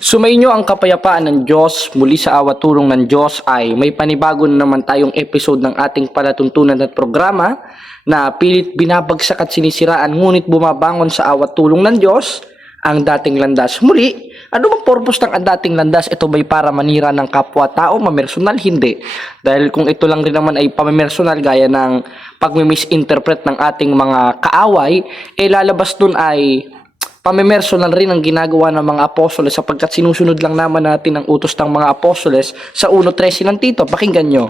Sumainyo ang kapayapaan ng Diyos. Muli sa awa tulong ng Diyos ay may panibago na naman tayong episode ng ating palatuntunan at programa na pilit binabagsak at sinisiraan ngunit bumabangon sa awa tulong ng Diyos ang dating landas. Muli, ano bang purpose ng dating landas? Ito ba'y para manira ng kapwa-tao, mamersonal? Hindi. Dahil kung ito lang rin naman ay pamamersonal gaya ng pagmimisinterpret ng ating mga kaaway, lalabas dun ay pamimersonal rin ang ginagawa ng mga apostoles sapagkat sinusunod lang naman natin ang utos ng mga apostoles sa 1:13 ng Tito. Pakinggan nyo.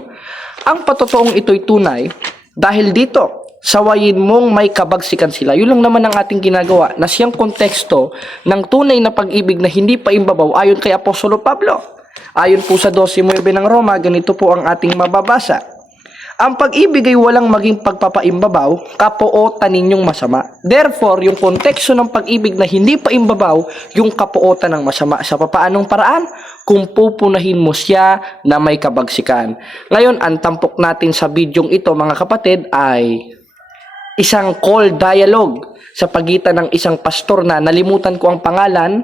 Ang patotoong ito'y tunay dahil dito, sawayin mong may kabagsikan sila. Yun lang naman ang ating ginagawa na siyang konteksto ng tunay na pag-ibig na hindi pa imbabaw ayon kay Apostolo Pablo. Ayon po sa 12:9 ng Roma, ganito po ang ating mababasa. Ang pag-ibig ay walang maging pagpapaimbabaw, kapuotan ninyong masama. Therefore, yung konteksto ng pag-ibig na hindi pa imbabaw, yung kapuotan ng masama. Sa papaanong paraan? Kung pupunahin mo siya na may kabagsikan. Ngayon, ang tampok natin sa bidyong ito, mga kapatid, ay isang call dialogue sa pagitan ng isang pastor na nalimutan ko ang pangalan.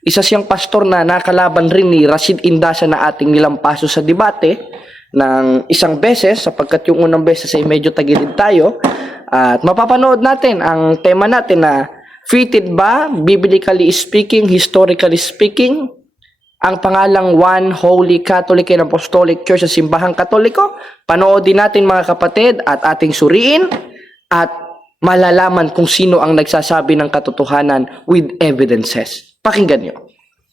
Isa siyang pastor na nakalaban rin ni Rashid Indasa na ating nilampaso sa debate ng isang beses sapagkat yung unang beses ay medyo tagilid tayo at mapapanood natin ang tema natin na fitted ba, biblically speaking, historically speaking, ang pangalang One Holy Catholic and Apostolic Church sa Simbahang Katoliko. Panoodin natin mga kapatid at ating suriin at malalaman kung sino ang nagsasabi ng katotohanan with evidences. Pakinggan nyo.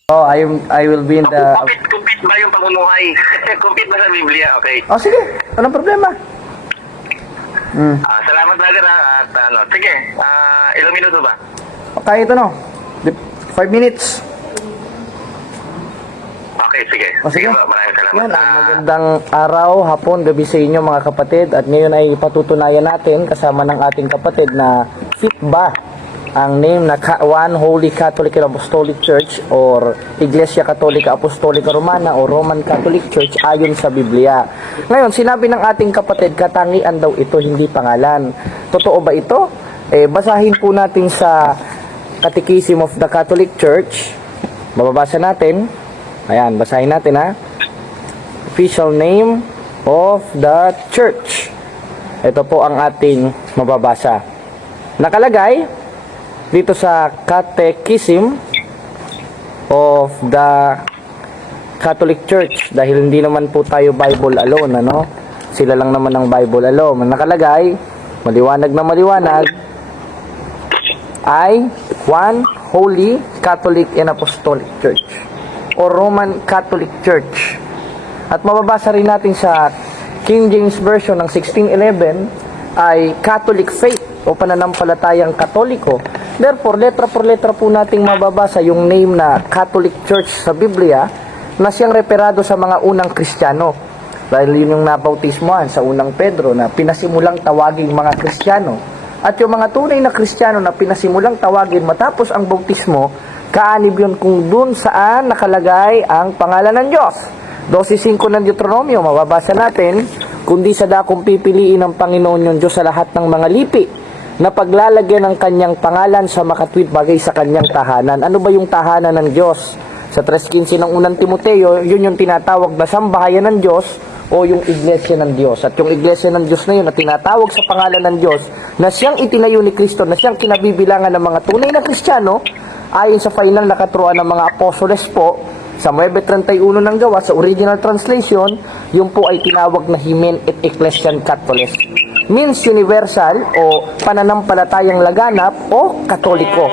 Oh, I will be in the... Kumpit ba yung pamumuhay? Kumpit ba sa Biblia? Okay. Oh, sige. Walang problema. Salamat brother at sige, ilang minuto ba? Okay, ito no. 5 minutes. Okay, sige. O sige. Maraming salamat. Yan, magandang araw, hapon, gabi sa inyo mga kapatid. At ngayon ay patutunayan natin kasama ng ating kapatid na fit ba ang name na One Holy Catholic and Apostolic Church or Iglesia Católica Apostolica Romana o Roman Catholic Church ayon sa Biblia. Ngayon, sinabi ng ating kapatid, katangian daw ito, hindi pangalan. Totoo ba ito? Basahin po natin sa Catechism of the Catholic Church. Mababasa natin. Ayan, basahin natin ha. Official name of the church. Ito po ang ating mababasa. Nakalagay dito sa Catechism of the Catholic Church dahil hindi naman po tayo Bible alone, ano? Sila lang naman ang Bible alone. Nakalagay, maliwanag na maliwanag, ay One Holy Catholic and Apostolic Church o Roman Catholic Church. At mababasa rin natin sa King James Version ng 1611 ay Catholic Faith o pananampalatayang Katoliko. Therefore, letra por letra po nating mababasa yung name na Catholic Church sa Biblia na siyang reperado sa mga unang Kristiyano. Dahil yun yung nabautismohan sa unang Pedro na pinasimulang tawagin mga Kristiyano. At yung mga tunay na Kristiyano na pinasimulang tawagin matapos ang bautismo, kaanib yun kung dun saan nakalagay ang pangalan ng Diyos. 12:5 ng Deuteronomio, mababasa natin, kundi sa dakong pipiliin ng Panginoon yung Diyos sa lahat ng mga lipi na paglalagyan ng kanyang pangalan sa makatwid bagay sa kanyang tahanan. Ano ba yung tahanan ng Diyos? Sa 3:15 ng unang Timoteo, yun yung tinatawag na sambahayan ng Diyos o yung iglesia ng Diyos. At yung iglesia ng Diyos na yun na tinatawag sa pangalan ng Diyos na siyang itinayo ni Kristo, na siyang kinabibilangan ng mga tunay na Kristiyano ayon sa final na katuruan ng mga apostoles po sa 9:31 ng Gawa sa original translation, yun po ay tinawag na Hymen et Ecclesiam Catholicos. Means universal o pananampalatayang laganap o katoliko.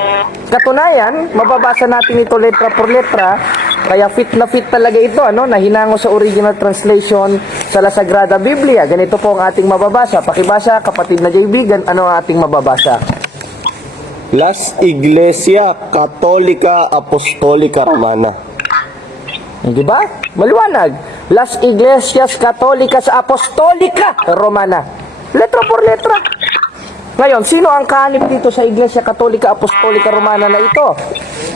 Katunayan, mababasa natin ito letra por letra, kaya fit na fit talaga ito, ano, na hinango sa original translation sa La Sagrada Biblia. Ganito po ang ating mababasa. Pakibasa, kapatid na Jaybigan, ano ang ating mababasa? Las Iglesia Católica Apostolica Romana. Di ba? Maliwanag. Las Iglesias Católicas Apostolica Romana. Letra por letra. Ngayon, sino ang kaanib dito sa Iglesia Katolika Apostolika Romana na ito?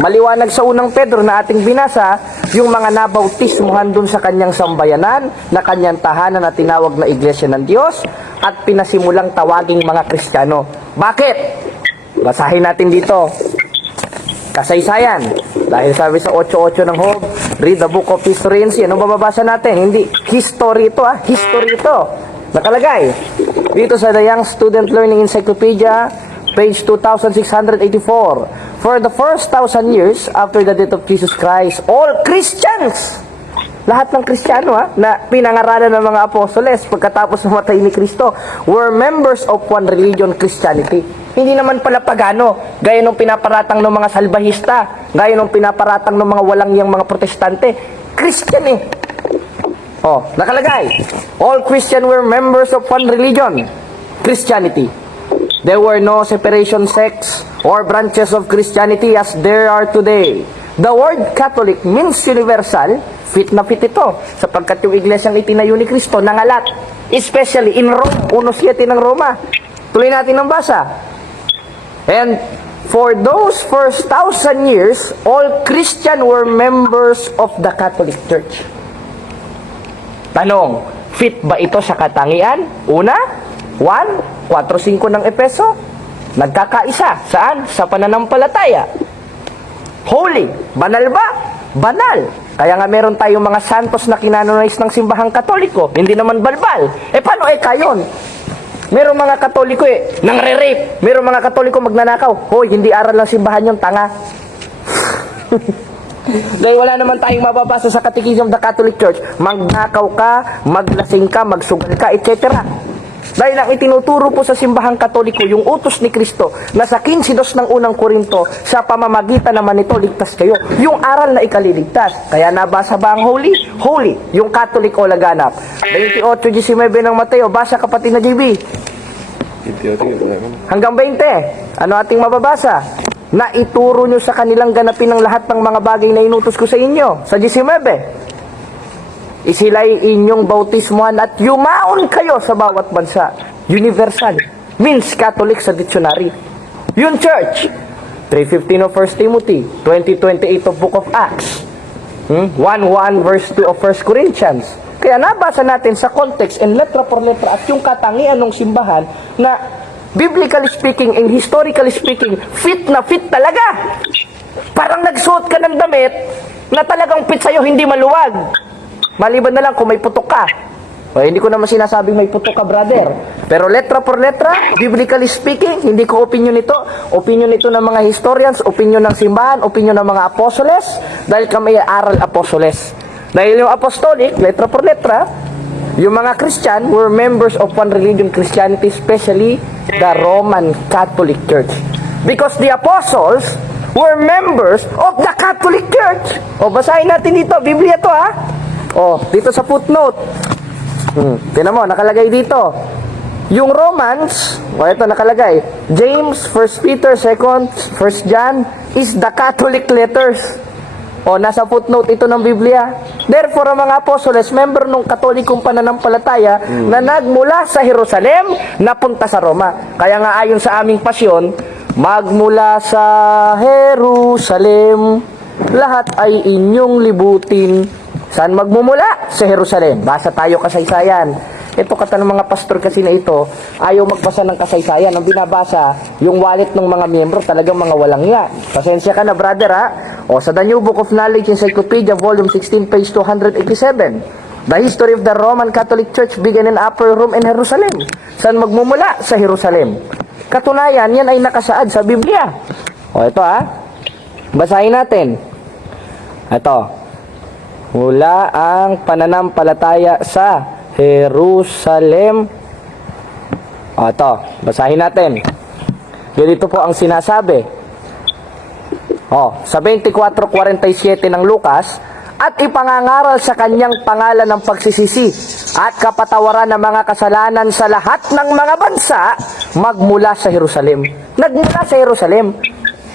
Maliwanag sa unang Pedro na ating binasa, yung mga nabautismuhan dun sa kanyang sambayanan, na kanyang tahanan na tinawag na Iglesia ng Diyos, at pinasimulang tawaging mga Kristiyano. Bakit? Basahin natin dito. Kasaysayan. Dahil sabi sa 8.8 ng Job, read the book of history and see. Anong bababasa natin? Hindi history ito, history ito. Nakalagay dito sa The Young Student Learning Encyclopedia, page 2684. For the first 1,000 years after the death of Jesus Christ, all Christians, lahat ng Kristiyano na pinangaralan ng mga apostoles pagkatapos namatay ni Kristo, were members of one religion, Christianity. Hindi naman pala pagano, gaya nung pinaparatang ng mga salbahista, gaya nung pinaparatang ng mga walangyang mga protestante. Christian nakalagay. All Christian were members of one religion, Christianity. There were no separation sects or branches of Christianity as there are today. The word Catholic means universal. Fit na fit ito, sapagkat yung iglesyang itinayo ni Kristo nangalat, especially in Rome, 1.7 ng Roma. Tuloy natin ang basa. And for those first 1,000 years, all Christian were members of the Catholic Church. Tanong, fit ba ito sa katangian? Una, 1, 4.5 ng Epeso, nagkakaisa. Saan? Sa pananampalataya. Holy, banal ba? Banal. Kaya nga meron tayong mga santos na kinanonize ng simbahang Katoliko. Hindi naman balbal. Paano kayon? Meron mga Katoliko nangre-rape. Meron mga Katoliko magnanakaw. Hoy, hindi aral ng simbahan yung tanga. Dahil wala naman tayong mababasa sa Catechism of the Catholic Church. Magnakaw ka, maglasing ka, magsugal ka, etc. Dahil ang itinuturo po sa simbahang Katoliko, yung utos ni Kristo, na sa 15:2 ng unang Korinto, sa pamamagitan naman nito, ligtas kayo. Yung aral na ikaliligtas. Kaya nabasa ba ang Holy? Holy. Yung Catholic o laganap. 28:19 ng Mateo, basa kapatid na JB. Hanggang 20. Ano ating mababasa? Na ituro nyo sa kanilang ganapin ng lahat ng mga bagay na inutos ko sa inyo. Sa 19. Isila'y inyong bautismuhan at yumaon kayo sa bawat bansa. Universal. Means Catholic sa dictionary. Yung church. 3:15 of 1 Timothy. 20:28 of Book of Acts. 1:1 verse 2 of 1 Corinthians. Kaya nabasa natin sa context and letra por letra at yung katangian ng simbahan na biblically speaking and historically speaking, fit na fit talaga. Parang nagsuot ka ng damit na talagang fit sa'yo, hindi maluwag. Maliban na lang kung may putok ka. Hindi ko naman sinasabing may putok ka, brother. Pero letra por letra, biblically speaking, hindi ko opinion ito. Opinion ito ng mga historians, opinion ng simbahan, opinion ng mga apostoles, dahil kami aral apostoles. Dahil yung apostolic, letra por letra, yung mga Christian were members of one religion, Christianity, especially the Roman Catholic Church. Because the apostles were members of the Catholic Church. Basahin natin dito, Biblia to dito sa footnote. Tingnan mo, nakalagay dito. Yung Romans, ito nakalagay. James, 1 Peter, 2, 1 John is the Catholic letters. Nasa footnote ito ng Biblia. Therefore, ang mga apostoles, member ng Katolikong pananampalataya na nagmula sa Jerusalem, napunta sa Roma. Kaya nga ayon sa aming pasyon, magmula sa Jerusalem, lahat ay inyong libutin. Saan magmumula? Sa Jerusalem. Basa tayo kasaysayan. Ito ng mga pastor kasi na ito, ayaw magbasa ng kasaysayan. Ang binabasa, yung wallet ng mga miyembro, talagang mga walang yan. Pasensya ka na, brother, sa The New Book of Knowledge Encyclopedia, Volume 16, page 287. The history of the Roman Catholic Church began in Upper Rome and Jerusalem. Saan magmumula? Sa Jerusalem. Katunayan, yan ay nakasaad sa Biblia. Ito basahin natin. Ito. Mula ang pananampalataya sa Jerusalem. Ito, basahin natin. Ganito po ang sinasabi. Sa 24:47 ng Lucas, at ipangangaral sa kanyang pangalan ng pagsisisi at kapatawaran ng mga kasalanan sa lahat ng mga bansa magmula sa Jerusalem. Nagmula sa Jerusalem.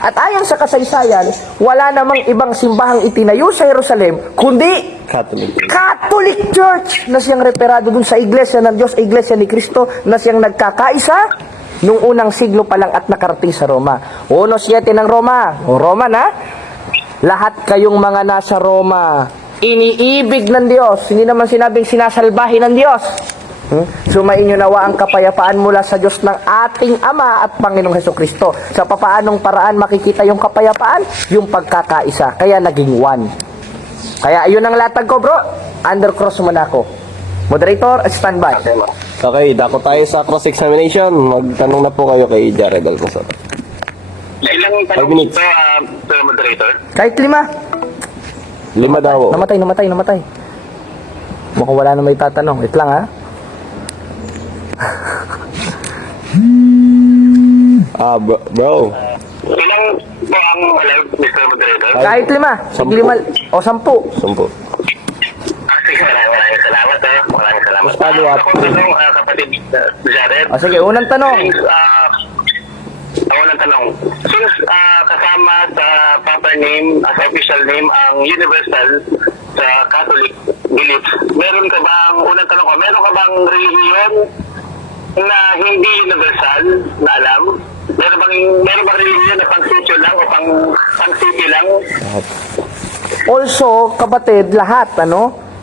At ayon sa kasaysayan, wala namang ibang simbahang itinayo sa Jerusalem, kundi Catholic Church na siyang reperado dun sa iglesia ng Diyos, iglesia ni Kristo, na siyang nagkakaisa nung unang siglo pa lang at nakarating sa Roma. 1:7 ng Roma. Roma na. Lahat kayong mga nasa Roma, iniibig ng Diyos. Hindi naman sinabing sinasalbahin ng Diyos. Sumain nyo nawa ang kapayapaan mula sa Diyos ng ating Ama at Panginoong Hesukristo. Sa papaanong paraan makikita yung kapayapaan? Yung pagkakaisa. Kaya naging one. Kaya ayun ang latag ko, bro. Undercross mo na ako. Moderator, standby. Okay, dako tayo sa cross-examination. Magtanong na po kayo kay Jared Alcazar. Ilang 5 tanong minutes. ito, Sir Moderator? Kahit 5. 5 daw. Namatay. Mukhang wala na may tatanong. Wait lang, ha? Bro. Ilang po ang allowed, Mr. Moderator? Kahit 5. Sampu. 5 o 10. 10. Sige, maraming salamat. Maraming salamat. Mas follow up. Ako tanong, kapatid Jared. O sige, unang tanong. Ang unang tanong. Since kasama sa proper name, as official name, ang universal sa Catholic beliefs, meron ka bang, unang tanong ko, meron ka bang religion na hindi universal na alam? Meron bang religion na pang-sitio lang o pang-city lang? Also, kapatid, lahat,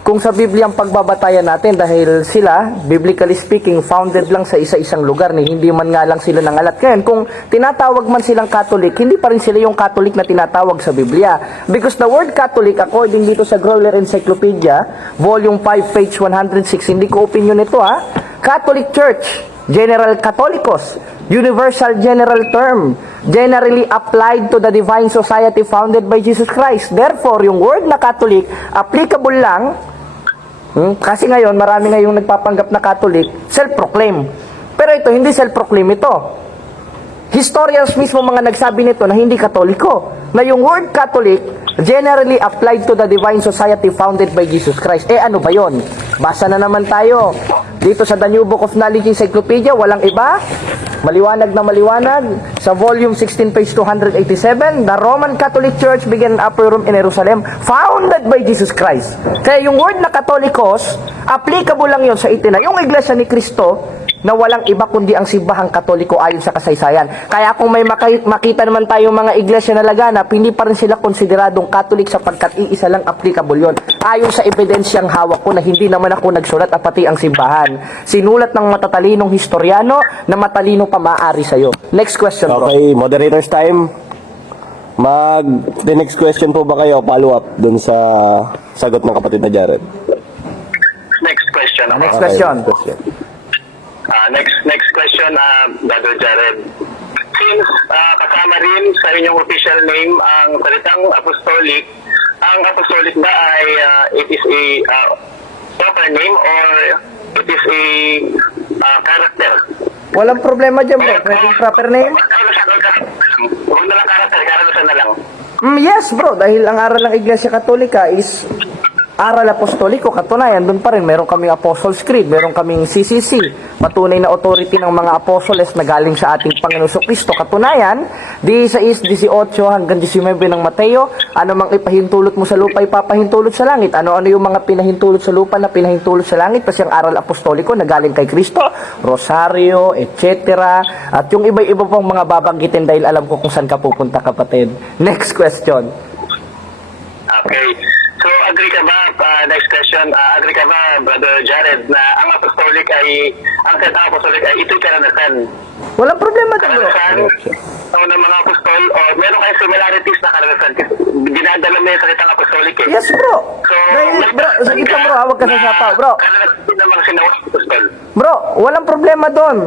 kung sa Biblia ang pagbabatayan natin dahil sila, biblically speaking, founded lang sa isa-isang lugar ni hindi man nga lang sila nangalat. Kaya kung tinatawag man silang Catholic, hindi pa rin sila yung Catholic na tinatawag sa Biblia. Because the word Catholic, according dito sa Growler Encyclopedia, Volume 5, page 106, hindi ko opinion ito Catholic Church, General Catholicos, universal general term, generally applied to the divine society founded by Jesus Christ. Therefore, yung word na Catholic, applicable lang, kasi ngayon, marami ngayong nagpapanggap na Catholic, self-proclaim. Pero ito, hindi self-proclaim ito. Historians mismo mga nagsabi nito na hindi Katoliko. Na yung word Catholic, generally applied to the divine society founded by Jesus Christ. Ano ba yon? Basa na naman tayo. Dito sa The New Book of Knowledge Encyclopedia, walang iba. Maliwanag na maliwanag. Sa volume 16, page 287, the Roman Catholic Church began in Upper Room in Jerusalem, founded by Jesus Christ. Kaya yung word na Katolikos, applicable lang yon sa itinayong iglesia ni Kristo, na walang iba kundi ang simbahang Katoliko ayon sa kasaysayan. Kaya kung may makita naman tayong mga iglesia na laganap, hindi pa rin sila konsideradong Catholic sapagkat iisa lang applicable yon. Ayon sa ebidensyang hawak ko na hindi naman ako nagsulat at pati ang simbahan. Sinulat ng matatalinong historyano na matalino pa maaari sa'yo. Next question, bro. Okay, moderator's time. The next question po ba kayo? Follow up dun sa sagot ng kapatid na Jared. Next question. Next question. Next question, Brother Jared. Since kasama rin sa inyong official name ang salitang apostolic, ang apostolic ba ay it is a proper name or it is a character? Walang problema dyan, bro. Pwedeng proper name? Huwag na lang character na lang. Yes, bro. Dahil ang aral ng Iglesia Katolika is aral apostoliko. Katunayan, doon pa rin meron kaming Apostles' Creed, meron kaming CCC, patunay na authority ng mga apostoles na galing sa ating Panginoon Kristo. Katunayan, 16, 18 hanggang 19 ng Mateo, ano mang ipahintulot mo sa lupa, ipapahintulot sa langit. Ano-ano yung mga pinahintulot sa lupa na pinahintulot sa langit, kasi ang aral apostoliko na galing kay Kristo, Rosario, etc. At yung iba-iba pang mga babanggitin dahil alam ko kung saan ka pupunta, kapatid. Next question. Okay. So, agree ka ba, next question, agree ka ba, Brother Jared, na ang apostolic ay, ang salitang apostolic ay ito'y karanasan? Walang problema dyan, bro. Karanasan ng mga apostol, o meron kayong similarities na karanasan? Dinadala mo yung salitang apostolic eh. Yes, bro. So, Dahil, bro, sige ka, bro, huwag ka sasapaw, bro. Karanasan din namang sinawag ng apostol. Bro, walang problema doon.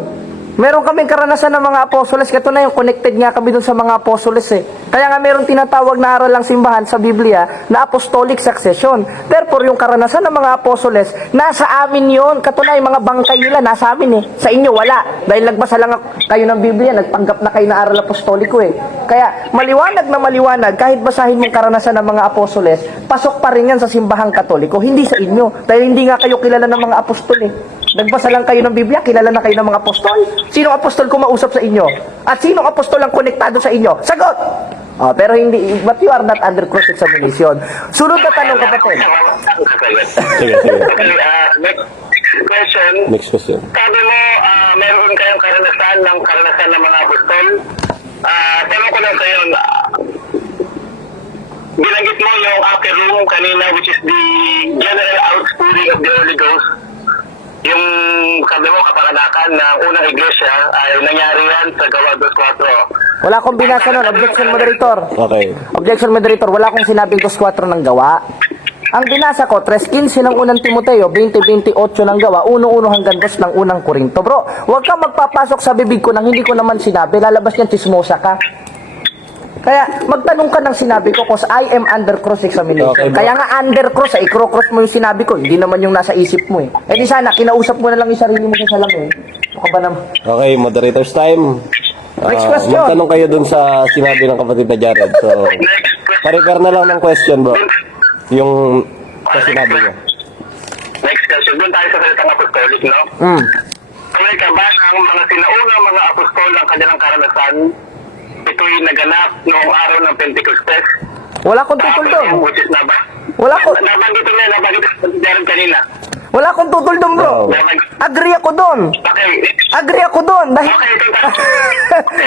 Meron kaming karanasan ng mga apostoles. Katunayan, connected nga kami doon sa mga apostoles eh. Kaya nga meron tinatawag na aral ng simbahan sa Biblia na apostolic succession. Therefore, yung karanasan ng mga apostoles, nasa amin yon. Katunayan, mga bangkay nila, nasa amin eh. Sa inyo, wala. Dahil nagbasa lang kayo ng Biblia, nagpanggap na kayo na aral apostoliko eh. Kaya, maliwanag na maliwanag, kahit basahin mong karanasan ng mga apostoles, pasok pa rin yan sa simbahang Katoliko, hindi sa inyo. Dahil hindi nga kayo kilala ng mga apostol eh. Nagbasa lang kayo ng Biblia, kilala na kayo ng mga apostol. Sinong apostol kumausap sa inyo? At sinong apostol ang konektado sa inyo? Sagot! Pero hindi, but you are not under cross-examination. Sunod na tanong, kapatid. Sige. Okay, next question. Next question. Sabi mo, meron kayong karanasan ng mga apostol. Tanong ko lang kayo, binanggit mo yung upper room kanina, which is the general outpouring of the Holy Ghost. yung sabi mo kapanganakan ng unang iglesia ay nangyari yan sa Gawa 2:4. Wala akong binasa nun. Objection, moderator. Okay. Objection, moderator. Wala akong sinabing 2.4 ng gawa. Ang binasa ko, 3.15 ng unang Timoteo, 20-28 ng gawa, 1-1 hanggang 2 ng unang Korinto. Bro, huwag kang magpapasok sa bibig ko nang hindi ko naman sinabi. Lalabas niyan, chismosa ka. Kaya, magtanong ka ng sinabi ko because I am under cross-examination. Okay, bro. Kaya nga under cross, i-cross mo yung sinabi ko. Hindi naman yung nasa isip mo eh. Eh di sana, kinausap mo na lang yung sarili mo sa salamin. Ano ba naman? Okay, moderator's time. Next question. Magtanong kayo dun sa sinabi ng kapatid na Jared. So, Next question. pa-repair na lang ng question, bro. Yung sa sinabi niya. Next question. Doon tayo sa salitang apostolic, no? Kaya ka ba ang mga sinaunang mga apostol ang kanilang karanasan? Ito'y naganap noong araw ng Pentecostes. Wala akong tutol doon. Which is na ba? Wala ko. Nabanggit niya kanina. Wala akong tutol doon, bro. Oh. Agree ako doon. Okay. Agree ako doon. Dahil, Okay, ito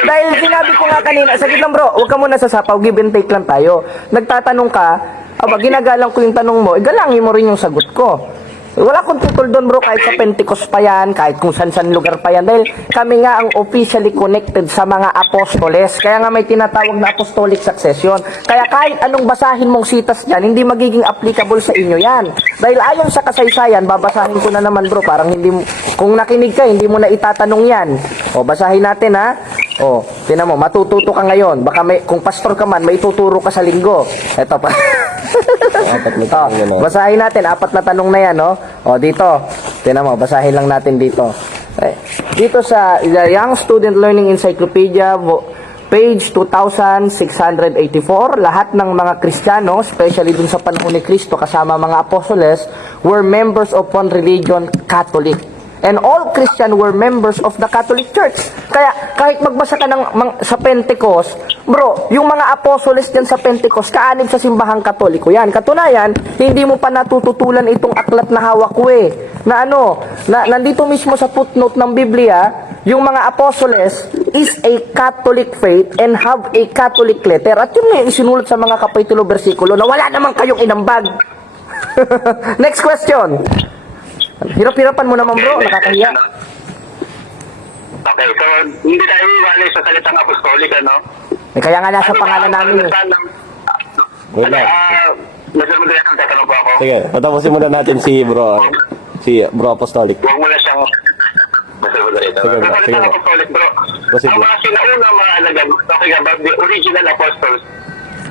dahil sinabi ko nga kanina, saglit lang bro, huwag ka muna sasapaw, give and take lang tayo. Nagtatanong ka, aba, ginagalang ko yung tanong mo, galangin mo rin yung sagot ko. Wala akong tutol doon bro, kahit sa Pentecost pa yan, kahit kung san lugar pa yan. Dahil kami nga ang officially connected sa mga apostoles. Kaya nga may tinatawag na apostolic succession. Kaya kahit anong basahin mong sitas dyan, hindi magiging applicable sa inyo yan. Dahil ayon sa kasaysayan, babasahin ko na naman bro, parang hindi mo, kung nakinig ka, hindi mo na itatanong yan. O, basahin natin ha. O, tinan mo, matututo ka ngayon. Baka may, kung pastor ka man, may tuturo ka sa linggo. Eto pa. Apat na tanong yun, oh. Basahin natin, 4 na tanong na yan, no? O, dito. Tinan mo, basahin lang natin dito. Dito sa The Young Student Learning Encyclopedia, page 2684, lahat ng mga Kristiyano, especially dun sa panahon ni Kristo, kasama mga apostoles, were members of one religion, Catholic. And all Christian were members of the Catholic Church. Kaya kahit magbasa ka sa Pentecost, bro, yung mga apostoles dyan sa Pentecost, kaanib sa simbahang Katoliko yan. Katunayan, hindi mo pa natututulan itong aklat na hawak ko eh. Na nandito mismo sa footnote ng Biblia, yung mga apostoles is a Catholic faith and have a Catholic letter. At yun nga yung isinulat sa mga kapitulo, versikulo, na wala naman kayong inambag. Next question. Hirap-hirapan mo naman bro, nakakahiya. Okay, so hindi tayo iwalay sa salitang apostolic, ano? Eh, kaya nga nasa pangalan namin eh. Wait lang. Medyo ang tatanong po ako. Sige, patapusin muna natin si bro. Si bro Apostolic. Huwag mo na siyang... Basta mo na rin. Sige, bro. Sa salitang apostolic, bro. Sige, Ang bro. mga sinaunang mga alagad, talking about the original apostles,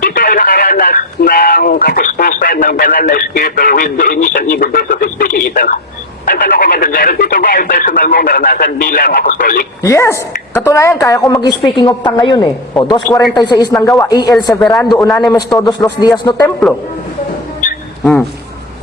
ito ay nakaranas ng kapuspusan ng banal na espiritu with the initial evidence of speaking in tongues. Ang tanong ko, Mother Jared, ito ba ay personal mong naranasan bilang apostolic? Yes! Katunayan, kaya ko mag-speaking of tongue ngayon eh. O, 2.46 ng gawa, el severando unanemes todos los días no templo.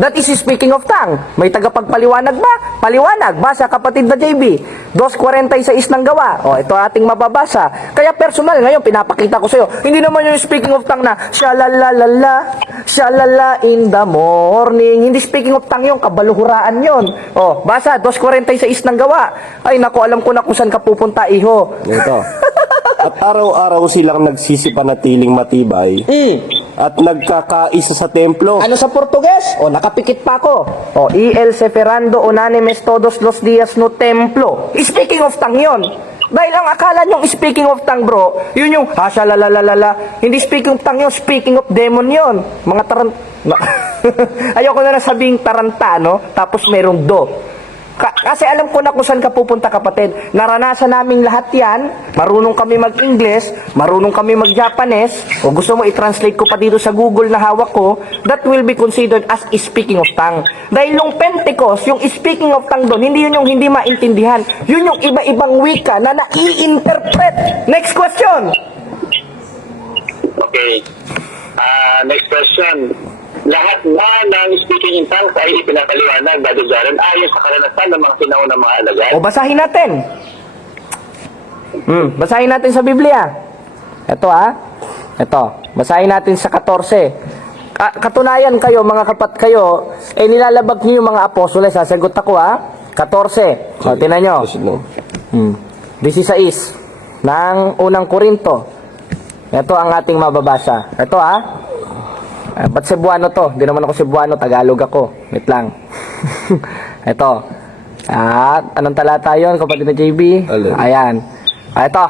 That is speaking of tongue. May tagapagpaliwanag ba? Paliwanag. Basa kapatid na JB. 2.46 ng gawa. O, ito ating mababasa. Kaya personal, ngayon pinapakita ko sa'yo. Hindi naman yung speaking of tongue na shalalala, shalala in the morning. Hindi speaking of tongue yung kabaluhuraan yon. O, basa, 2.46 ng gawa. Ay, naku, alam ko na kung saan ka pupunta, iho. Ito. At araw-araw silang nagsisipanatiling matibay at nagkakaisa sa templo. Ano sa Portuges? O, nakapikit pa ako. O, el seferando unanemes todos los días no templo. Speaking of tongue yun. Dahil ang akala nyo speaking of tongue, bro, yun yung hasalalalala. Hindi speaking of tongue yun, speaking of demon yun. Mga ayoko na sabing taranta, no? Tapos merong do. Kasi alam ko na kung saan ka pupunta, kapatid. Naranasan naming lahat yan. Marunong kami mag-English, marunong kami mag-Japanese. O gusto mo i-translate ko pa dito sa Google na hawak ko, that will be considered as speaking of tongue. Dahil yung Pentecost, yung speaking of tongue doon, hindi yun yung hindi maintindihan. Yun yung iba-ibang wika na nai-interpret. Next question. Okay. Next question. Lahat ba ng speaking in tongues ay ipinapaliwanag, Brother Jared, ayon sa karanasan ng mga sinaunang mga alagad? O basahin natin. Basahin natin sa Biblia. Ito Ito. Basahin natin sa 14. Katunayan kayo, mga kayo, nilalabag niyo yung mga apostoles. Sasagot ako 14. O, tinan nyo. 16 ng unang Korinto. Ito ang ating mababasa. Ito ba't Cebuano to? Hindi naman ako Cebuano, Tagalog ako. Wait lang. Ito. At anong talata yun, kapatid na JB? Alin? Ayan. Ito.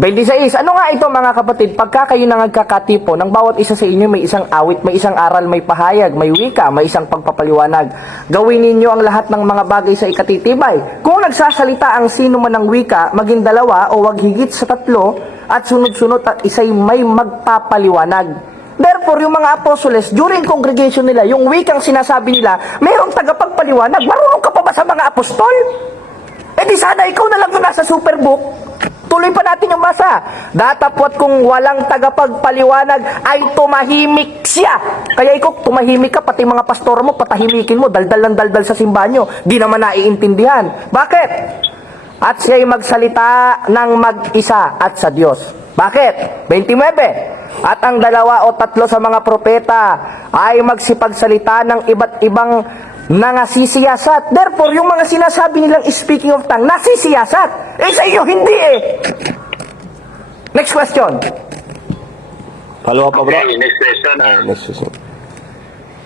26. Ano nga ito mga kapatid? Pagka kayo nang nagkakatipo, ng bawat isa sa inyo may isang awit, may isang aral, may pahayag, may wika, may isang pagpapaliwanag. Gawin ninyo ang lahat ng mga bagay sa ikatitibay. Kung nagsasalita ang sino man ng wika, maging dalawa o wag higit sa 3, at sunod-sunod at isa'y may magpapaliwanag. Therefore, yung mga apostoles, during congregation nila, yung wikang sinasabi nila, mayroong tagapagpaliwanag. Marunong ka pa ba sa mga apostol? Eh di sana ikaw na lang yung nasa superbook. Tuloy pa natin yung basa. Datapwat kung walang tagapagpaliwanag ay tumahimik siya. Kaya ikaw, tumahimik ka, pati mga pastor mo, patahimikin mo, daldal ng daldal sa simbahan nyo. Di naman naiintindihan. Bakit? At siya'y magsalita ng mag-isa at sa Diyos. Bakit? 29. At ang 2 o 3 sa mga propeta ay magsipagsalita ng iba't ibang nangasisiyasat. Therefore, yung mga sinasabi nilang speaking of tongue, nasisiyasat. Eh, sa iyo, hindi eh. Next question. Follow up pa, bro? Okay, next question. Next question.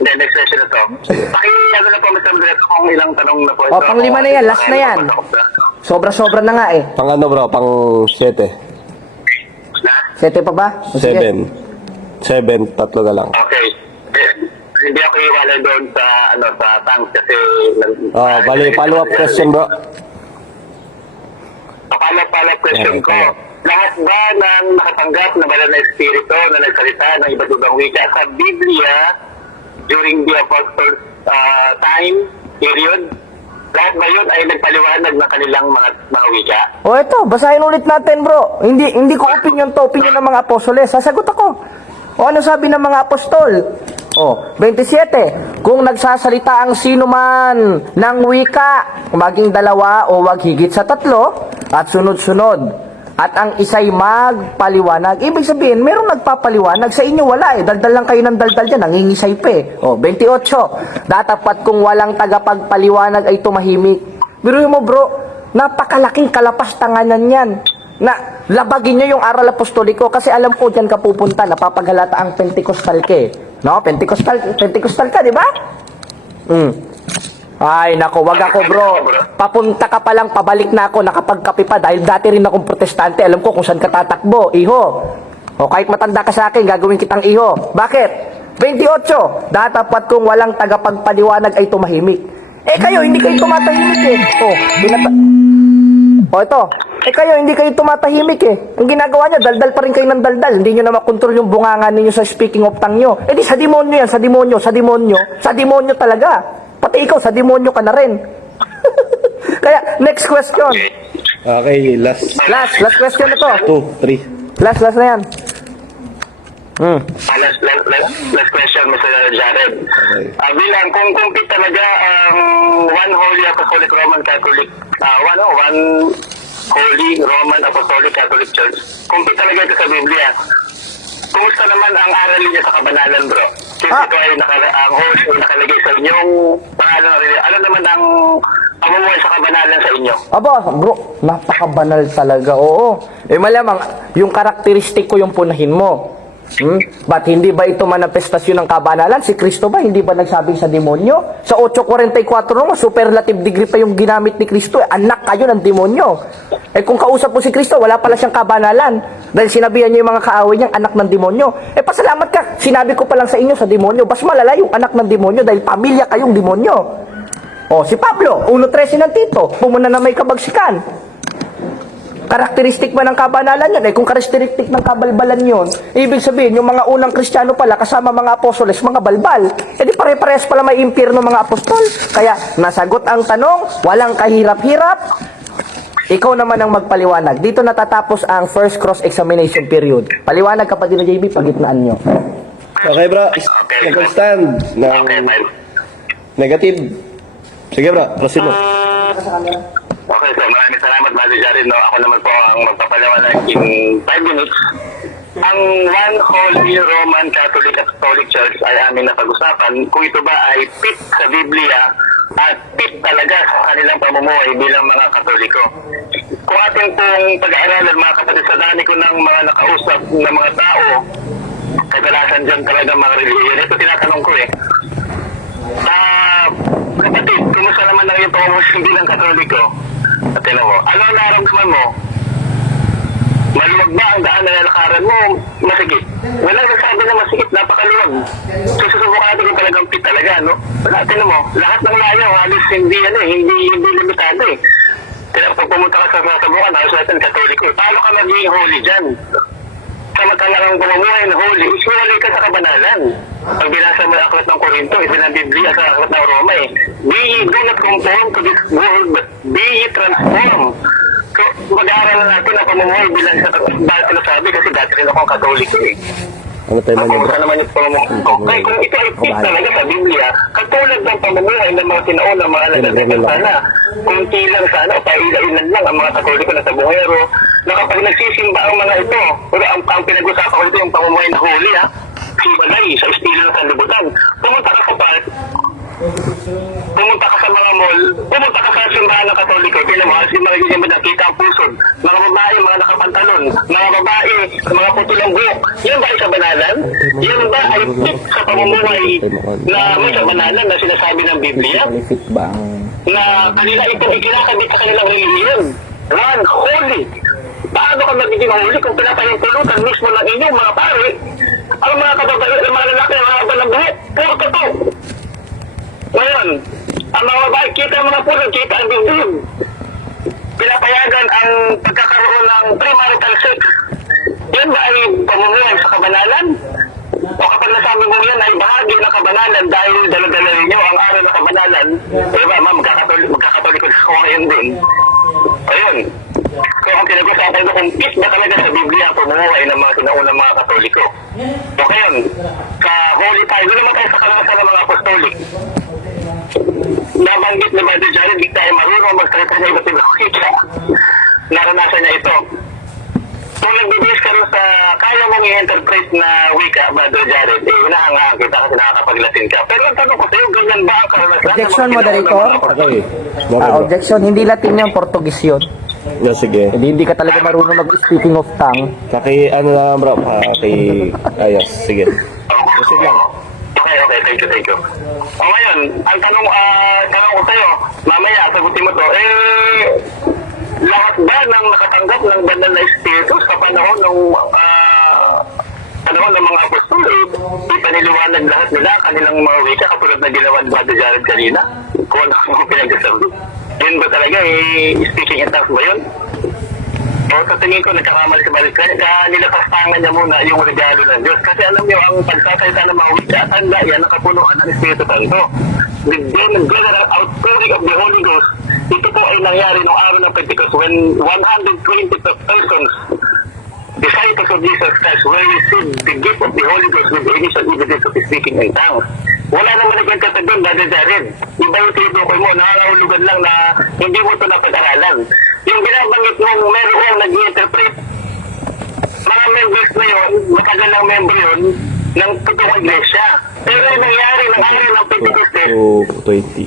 Hindi, next question na to. Ano na po, Mr. Andres, kung ilang tanong na po ito. O, pang-5 na yan. Last na yan. Sobra-sobra na nga eh. Pang ano, bro? Pang 7. 7 pa ba? O, sige. 7, tatlo na lang. Okay. Hindi ako iwalay doon sa tank kasi Bali, follow up question, bro. Follow-up question ko. Lahat ba ng nakatanggap na banal na espiritu na nagsalita ng iba't ibang wika sa Biblia during the apostles' time period? Lahat ba yun ay nagpaliwanag ng kanilang mga wika? O ito, basahin ulit natin bro. Hindi ko opinion to, opinion ng mga apostoles. Sasagot ako. O ano sabi ng mga apostol? O, 27. Kung nagsasalita ang sino man ng wika, maging 2 o wag higit sa 3, at sunod-sunod, at ang isa'y magpaliwanag. Ibig sabihin, merong nagpapaliwanag. Sa inyo wala eh. Daldal lang kayo ng daldal dyan. Nangingisay pa eh. O, 28. Datapat kung walang tagapagpaliwanag ay tumahimik. Biruin mo bro, napakalaking kalapastanganan yan. Na labagin nyo yung aral apostoliko kasi alam ko dyan ka pupunta, napapaghalata ang Pentecostal ka eh. No? Pentecostal ka, di ba? Ay, nako, wag ako bro. Papunta ka pa lang, pabalik na ako, nakapagkape pa dahil dati rin akong protestante. Alam ko kung saan ka tatakbo, iho. O kahit matanda ka sa akin, gagawin kitang iho. Bakit? 28. Datapat kung walang tagapagpaliwanag ay tumahimik. Eh kayo, hindi kayo tumatahimik eh. O ito. Eh kayo, hindi kayo tumatahimik eh. Ang ginagawa nyo, daldal pa rin kayo ng daldal. Hindi nyo na makontrol yung bungangan ninyo sa speaking of tongue nyo. Eh di sa demonyo yan, sa demonyo, sa demonyo. Sa demonyo talaga. Pati ikaw, sa demonyo ka na rin. Kaya, next question. Okay, last Last question na to. 2, 3. Last na yan. Last question, Mr. Jared. Okay. Bilang, kung talaga ang One Holy Apostolic Roman Catholic, One Holy Roman Apostolic Catholic Church, kung talaga ito sa Biblia, kumusta naman ang aral niya sa kabanalan, bro? Since ito ay ang holy nakalagay sa inyong pangalan na rin, ano naman ang pamumuhay sa kabanalan sa inyo? Aba, bro, napakabanal talaga, oo. Eh malamang, yung karakteristik ko yung punahin mo. Ba't hindi ba ito manifestasyon ng kabanalan? Si Kristo ba, hindi ba nagsabing sa demonyo? Sa 8:44 mo, superlative degree pa yung ginamit ni Kristo. Anak kayo ng demonyo. Eh kung kausap mo si Kristo, wala pala siyang kabanalan. Dahil sinabihan niyo yung mga kaaway niyang anak ng demonyo. Eh pasalamat ka, sinabi ko pa lang sa inyo sa demonyo. Bas malala yung anak ng demonyo dahil pamilya kayong demonyo. O, si Pablo, 1:13 ng Tito, pumuna na may kabagsikan. Karakteristik ba ng kabanalan yun? Eh kung karakteristik ng kabalbalan yun, ibig sabihin, yung mga unang Kristiyano pala, kasama mga apostoles, mga balbal, eh di pare-pares pala may impyerno mga apostol. Kaya, nasagot ang tanong, walang kahirap-hirap, ikaw naman ang magpaliwanag. Dito natatapos ang first cross-examination period. Paliwanag kapatid na JB, pagitnaan nyo. Okay, bro. Second stand ng negative. Sige, bro. Proceed mo. Okay, so maraming salamat, Brother Jared. No? Ako naman po ang magpapaliwanag in 5 minutes. Ang One Holy Roman Catholic Apostolic Church ay aming napag-usapan kung ito ba ay fit sa Biblia at fit talaga sa kanilang pamumuhay bilang mga Katoliko. Kung ating pong pag-aaralan, mga kapatid, sa dami ko ng mga nakausap na mga tao, kadalasan dyan talaga mga religion. Ito tinatanong ko eh. Kapatid, kumusta naman naman ang iyong pamumuhay bilang Katoliko. At tinan mo, ano ang naramdaman mo? Maluwag ba ang daan na lalakaran mo? Masikip. Wala nagsasabi na masikip, napakaluwag. So susubukan natin kung talagang fit talaga, no? Wala, tinan mo, lahat ng layaw, halos hindi limitado eh. Kaya pag pumunta ka sa Sabukan, halos natin Katoliko. Paano ka magiging holy dyan? Samantalang pamumuhay na holy, iswalay ka sa kabanalan. Pag binasa mo ang aklat ng Korinto, isa ng Biblia sa aklat ng Roma eh. Be ye do not conform to this world, but be ye transformed. So, mag-aaral na natin ang pamumuhay bilang sa dahil sinasabi kasi dati rin akong Katoliko eh. Ano tayo man Kung naman yung pamumuhay. Okay, kung ito ay fit talaga sa Biblia, katulad ng pamumuhay ng mga sinaunang mga alagad sana, kunti lang sana o pailailan lang ang mga Katoliko na sabungero, na kapag nagsisimba ang mga ito, pero ang pinag-usapan ko ito yung pamumuhay na huli ha, sibalay sa estilo ng sanlibutan. Pumunta ka sa park, pumunta ka sa mga mall, pumunta ka sa simbahan ng Katoliko, pinamahal si mga ganyan nakita ang pusod, mga babae, mga nakapantalon, mga babae, mga putulang buhok, yun ba ay sa banalan? Yun ba ay fit sa pamumuhay na may sa banalan na sinasabi ng Biblia? Fit ba ang... Na kanila ito ikinakabit sa kanilang religion. One, holy. Paano ka magiging holy kung pinapahintulutan mismo ng inyong mga pare, ang mga kababae, ang mga lalaki, ang mga balang buhok, puro totoo. Ngayon, ang mga babae, kita ang mga puso, kita ang dibdib. Pinapayagan ang pagkakaroon ng premarital sex. Yan ba ay pamumuhay sa kabanalan? O kapag nasabi mo yan ay bahagi ng kabanalan dahil dala-dala ninyo ang araw ng kabanalan, diba, magkakatoliko sa ngayon din. Ayun. So, ang pinag-usapan ko kung fit ba talaga sa Biblia ang pamumuhay ng mga sinaunang mga Katoliko. So, ngayon, ka-holy tayo, doon naman tayo sa kalamasan ng mga apostolik. Nabanggit ni Brother Jared, di tayo marunong magsalita sa iba't ibang wika. Naranasan niya ito. Kung nagbibis ka sa kaya mong i-interpret na wika, Brother Jared, hinahangaan kita kasi nakakapaglatin ka. Pero ang tanong ko sa'yo, ganyan ba ang karanasan? Objection, moderator. Okay. Objection, hindi Latin yan, Portuguese yun. Yeah, sige. Hindi ka talaga marunong mag-speaking of tongue. Kaki, ano na bro? Kaki, ayos, sige. Proceed lang. Okay, thank you. O ngayon, ang tanong ko sa'yo, mamaya, sagutin mo to, lahat ba ng nakatanggap ng banal na espiritu sa panahon ng mga apostol, ipaniliwanag lahat nila kanilang mga wika katulad na ginawa ni Brother Jared kanina? Kung ano ang pinagsasabi. Yun ba talaga, speaking in tongues ba yun? O sa tingin ko, nagkakamali sa balik. Nilapastangan niya muna yung regalo ng Diyos. Kasi alam niyo, ang pagkakaita ng mga wika, tanda yan, nakapunuan ng Espiritu Santo. The general outpouring of the Holy Ghost, ito po ay nangyari noong araw ng Pentecost when 120 persons, disciples of Jesus Christ, were received the gift of the Holy Ghost with the initial evidence of speaking in tongues. Wala naman nagkanta doon, Brother Jared. Iba yung tinutukoy mo, nakakahulugan lang na hindi mo ito napag-aralan. Yung binabanggit mong mayroong nag-i-interpret, mga members na yun, matagal ng member yun, ng totoong iglesia. Pero yung nangyari ng araw ng Pentecostes, 20.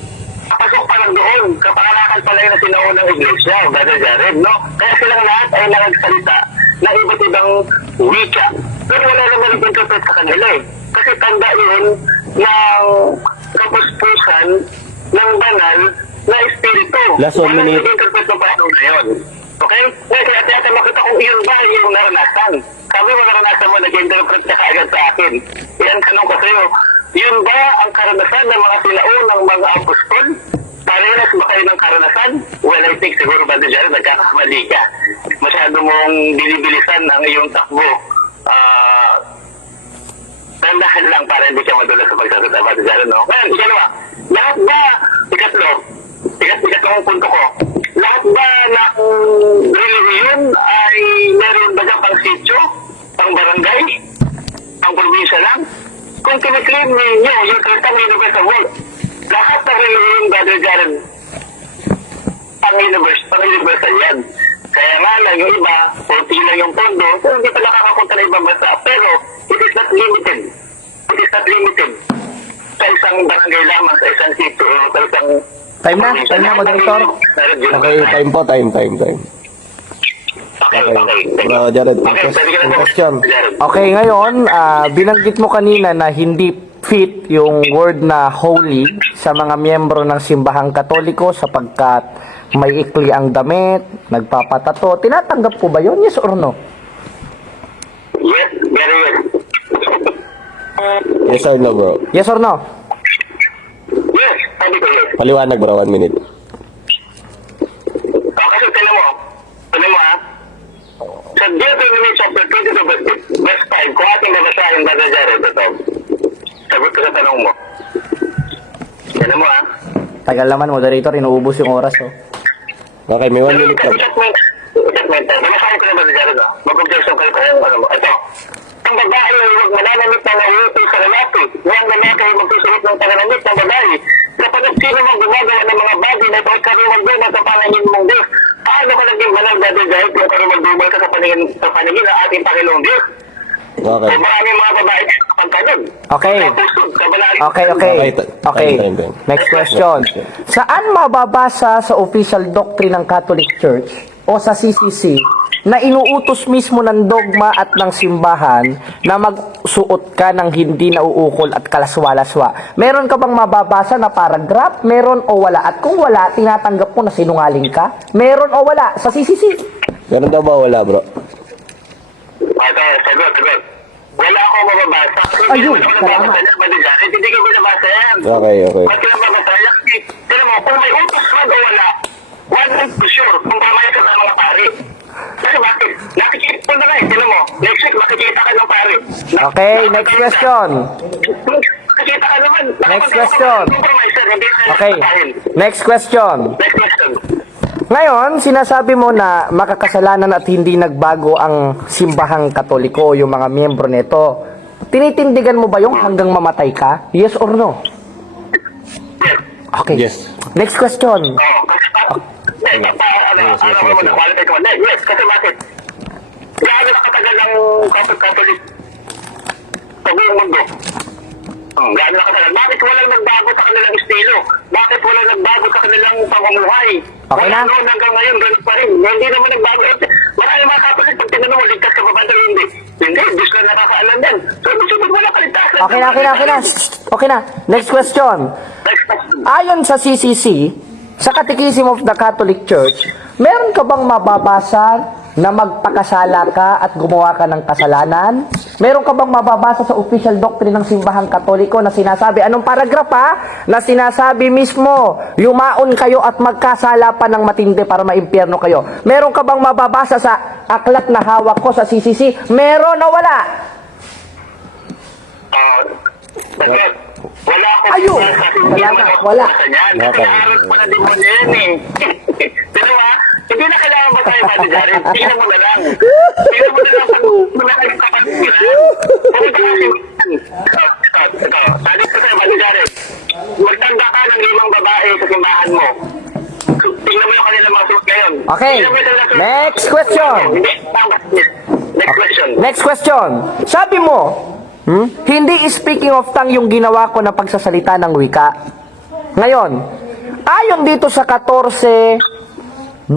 pasok pa lang doon, kapangalakan pala yun na sinaunang iglesia, Brother Jared, no? Kaya silang lahat ay nagsalita ng iba't ibang wika. Pero wala naman nag-interpret sa kanila eh. Kasi tanda yun ng kapuspusan ng banal na espiritu. Last 1 minute. Wala nag-interpret ng panahon na yun. Okay? Kaya makita kung iyon ba yung naranasan. Sabi mo naranasan mo, nag-interpret ka agad sa akin. Yan tanong ko sa'yo, yun ba ang karanasan ng mga silaunang mga apostol? Parehas ba kayo ng karanasan? Well, I think siguro ba dyan, nagkakamali ka. Masyado mong binibilisan ang iyong takbo. Tandahan lang para hindi ka madulas sa pagsasalita ba dyan, no? Ngayon, ikalawa, lahat ba, ikatlong punto ko, lahat ba ng religion ay meron ba dyan pang sityo, pang barangay, pang probinsya lang? Kung kiniklaim ninyo yung Christian Universal World, lahat ng religion, Brother Jared, pang-universal yan. Kaya nga lang yung iba, konti lang yung pondo, so hindi pa nakakapunta na ibang bansa. Pero, it is not limited. It is not limited sa isang barangay lamang, sa isang sitio, sa isang... Time na, moderator. Okay, time po, time. Okay. Bro, Jared, question. Okay, ngayon, binanggit mo kanina na hindi fit yung word na holy sa mga miyembro ng simbahang Katoliko sapagkat may ikli ang damit, nagpapatato. Tinatanggap po ba yun? Yes or no? Yes, very well. Yes or no, bro? Yes or no? Yes, sabi ko yes. Paliwanag, bro. 1 minute. Kasi tinan mo ha, sa Deuteronomy chapter 22 verse 5, kung ating babasahin ba na Jared, ito, sagot ko sa tanong mo. Tinan mo ha. Tagal naman, moderator. Inuubos yung oras. Oh. Okay, may 1 minute lang. Babasahin ko na ba na Jared, oh? Mag-objection kayo kung ano mo. Ito, ang babae ay huwag mananamit ng nangyuti sa lalaki. Nang lalaki ay magsusunod ng pananamit ng babae. Kapag sino mang gumagawa ng mga bagay na ito ay karumang dumal sa panangin mong Diyos, paano ka naging banal dati dahil kung karumang dumal ka sa panangin ng ating Panginoong Diyos? Okay. Ay maraming mga babae na kapagkanon. Okay. Okay. Okay. Time. Next question. Saan mababasa sa official doctrine ng Catholic Church o sa CCC na inuutos mismo ng dogma at ng simbahan na magsuot ka ng hindi nauukol at kalaswa-laswa? Meron ka bang mababasa na paragraph? Meron o wala? At kung wala, tinatanggap mo na sinungaling ka? Meron o wala sa CCC? Meron daw ba wala, bro? Sagot. Wala akong mababasa. Ayun, Wala salamat. akong mababasa. Hindi ko binabasa yan. Okay. Ba't ka mababasa? Pero mo, kung may utos man o wala, 100% sure kung pamaya ka ng mga pare. Kasi bakit? Nakikita mo na nga eh. Tinan mo, next week makikita ka ng pare. Okay, next question. Nakikita ka naman. Next question. Hindi ka Okay, nakakain. next question. Next question. Ngayon, sinasabi mo na makakasalanan at hindi nagbago ang simbahang Katoliko o yung mga miyembro nito. Tinitindigan mo ba yung hanggang mamatay ka? Yes or no? Yes. Okay. Yes. Next question. Oo. Yes, kasi bakit? Gaano na katagal ang Catholic sa buong mundo? Gaano na katagal? Bakit walang nagbago sa kanilang estilo? Bakit walang nagbago sa kanilang pamumuhay? Okay na? Wala hanggang ngayon, ganun pa rin. Hindi naman nagbago. Marami mga Catholic, pag tinanong mo, ligtas ka pa ba daw hindi? Hindi, Diyos na nakakaalam yan. So, ibig wala kaligtasan. Okay na. Okay na. Next question. Next question. Ayon sa CCC, sa Catechism of the Catholic Church, meron ka bang mababasa na magpakasala ka at gumawa ka ng kasalanan? Meron ka bang mababasa sa official doctrine ng simbahang Katoliko na sinasabi, anong paragraph ha? Na sinasabi mismo, yumaon kayo at magkasala pa ng matindi para maimpyerno kayo. Meron ka bang mababasa sa aklat na hawak ko sa CCC? Meron o wala? Bakit? Wala akong Ayun! Wala. Kasi aral pa na demonyo yan eh. Pero hindi na kailangan ba tayo Mati Jared? Tingnan mo na lang. Tingnan mo na lang kung wala kayong kapatiran. Kung ito kasi, ito, salit ko sa'yo Mati Jared. Magtanda ka ng 5 babae sa simbahan mo. Tingnan mo yung kanilang mga suot ngayon. Okay. Next question. Hindi, tama. Next question. Next question. Sabi mo, hindi speaking of tongue yung ginawa ko na pagsasalita ng wika. Ngayon, ayon dito sa 14:29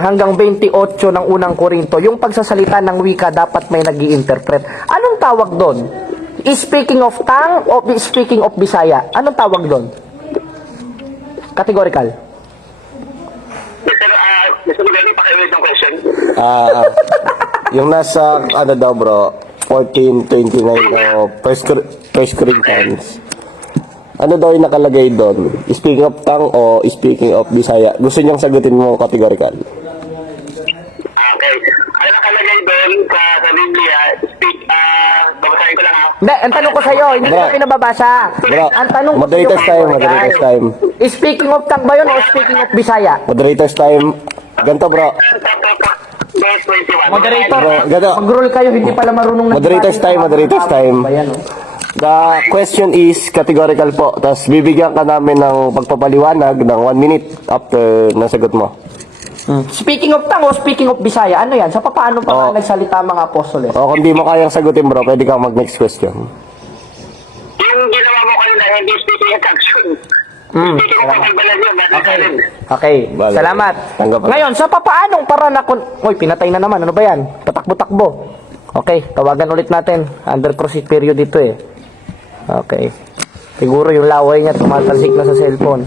hanggang 28 ng unang Korinto, yung pagsasalita ng wika dapat may nag-i-interpret. Anong tawag doon? Speaking of tongue o speaking of Bisaya? Anong tawag doon? Categorical. Mr. Magaling, pakiulit ng question. Yung nasa, ano daw, bro, 14:29 o First Corinthians. Ano daw yung nakalagay doon? Speaking of tongue o speaking of Bisaya? Gusto niyang sagutin mo categorical. Okay. Ano nakalagay doon sa Biblia? Babasahin ko lang ha. Hindi, ang tanong ko sa'yo, hindi ko pinababasa. Bro, Ang tanong ko moderators time, moderators time. Speaking of tongue ba yun o speaking of Bisaya? Moderators time. Ganto, bro. Verse 21. Moderator, Bro, gato. mag-rule kayo, hindi pala marunong Moderators time, moderators time. Ayan, oh. The question is categorical po. Tapos bibigyan ka namin ng pagpapaliwanag ng 1 minute after nasagot mo. Speaking of tongue o speaking of Bisaya, ano yan? Sa paano pa Oh. nagsalita ang mga apostoles? O kung di mo kayang sagutin, bro, pwede kang mag-next question. Yung ginawa mo kanina, hindi speaking of action. Speaking of pagbalan yun, natin. Okay, Bale. salamat. Tanggap ako. Ngayon, sa papaanong paraan na Uy, pinatay na naman. Ano ba yan? Tatakbo-takbo. Okay, tawagan ulit natin. Under cross period dito eh. Okay. Siguro yung laway niya tumatalsik na sa cellphone.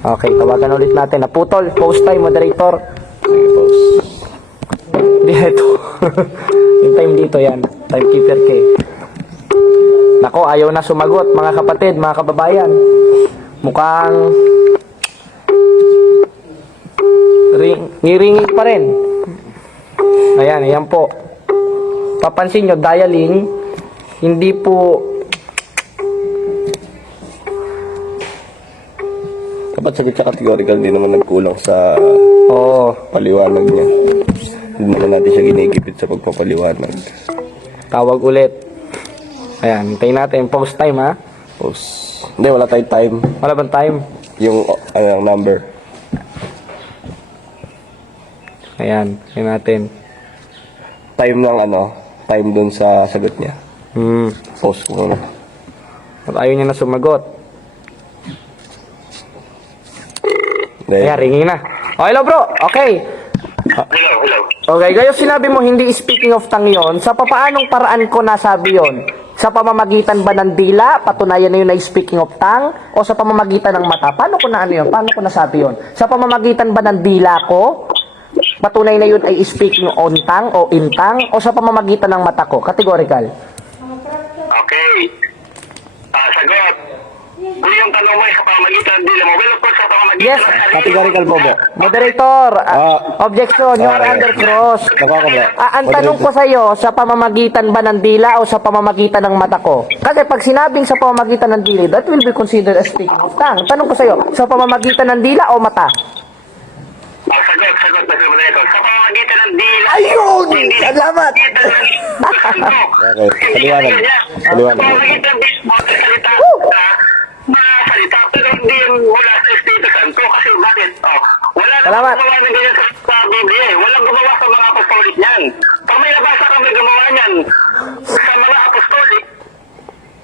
Okay, tawagan ulit natin. Naputol. Post time, moderator. Sige, boss. Hindi, ito. Yung time dito yan. Timekeeper K. Nako, ayaw na sumagot, mga kapatid, mga kababayan. Mukhang ngiringin pa rin. Ayan, ayan po. Papansin nyo, dialing, hindi po... Dapat sagot siya categorical, di naman nagkulang sa Oo, paliwanag niya. Hindi naman natin siya ginigipit sa pagpapaliwanag. tawag ulit. Ayan, hintayin natin. Post time, ha? Boss. Hindi, wala tayong time. Wala bang time? Yung ang number. Ayan, hintayin natin. Time ng time dun sa sagot niya. Post ko muna. At ayaw niya na sumagot. Then, Ayan, ringing na. Oh, hello bro. Okay. Hello. Okay, gayo sinabi mo hindi speaking of tongue yun. Sa papaanong paraan ko nasabi yon? Sa pamamagitan ba ng dila, patunayan na yun ay speaking of tongue? O sa pamamagitan ng mata? Paano ko na yun? Paano ko nasabi yun? Sa pamamagitan ba ng dila ko, patunay na yun ay speaking on tongue o in tongue? O sa pamamagitan ng mata ko? Categorical. Okay. Sagot. Kung yung tanong mo ay sa pamamagitan ng dila mo, well, of course, sa pamamagitan Yes, ng sarili categorical po po. Moderator, objection, you are Okay. under cross. Baka bro. Ang tanong ko sa iyo, sa pamamagitan ba ng dila o sa pamamagitan ng mata ko? Kasi pag sinabing sa pamamagitan ng dila, that will be considered as speaking of tongue. Tanong ko sa iyo, sa pamamagitan ng dila o mata? Sagot, Mr. Moderator. Sa pamamagitan ng dila. Ayun! Hindi sa Salamat! pamamagitan ng Okay, paliwanag. Paliwanag. Sa pamamagitan ng salita salita, pero hindi yung wala sa Espiritu Santo. Kasi bakit? Wala na Salamat. gumawa ng ganyan sa Biblia eh. Walang gumawa sa mga apostolik niyan. Pag may nabasa kami gumawa niyan sa mga apostolik,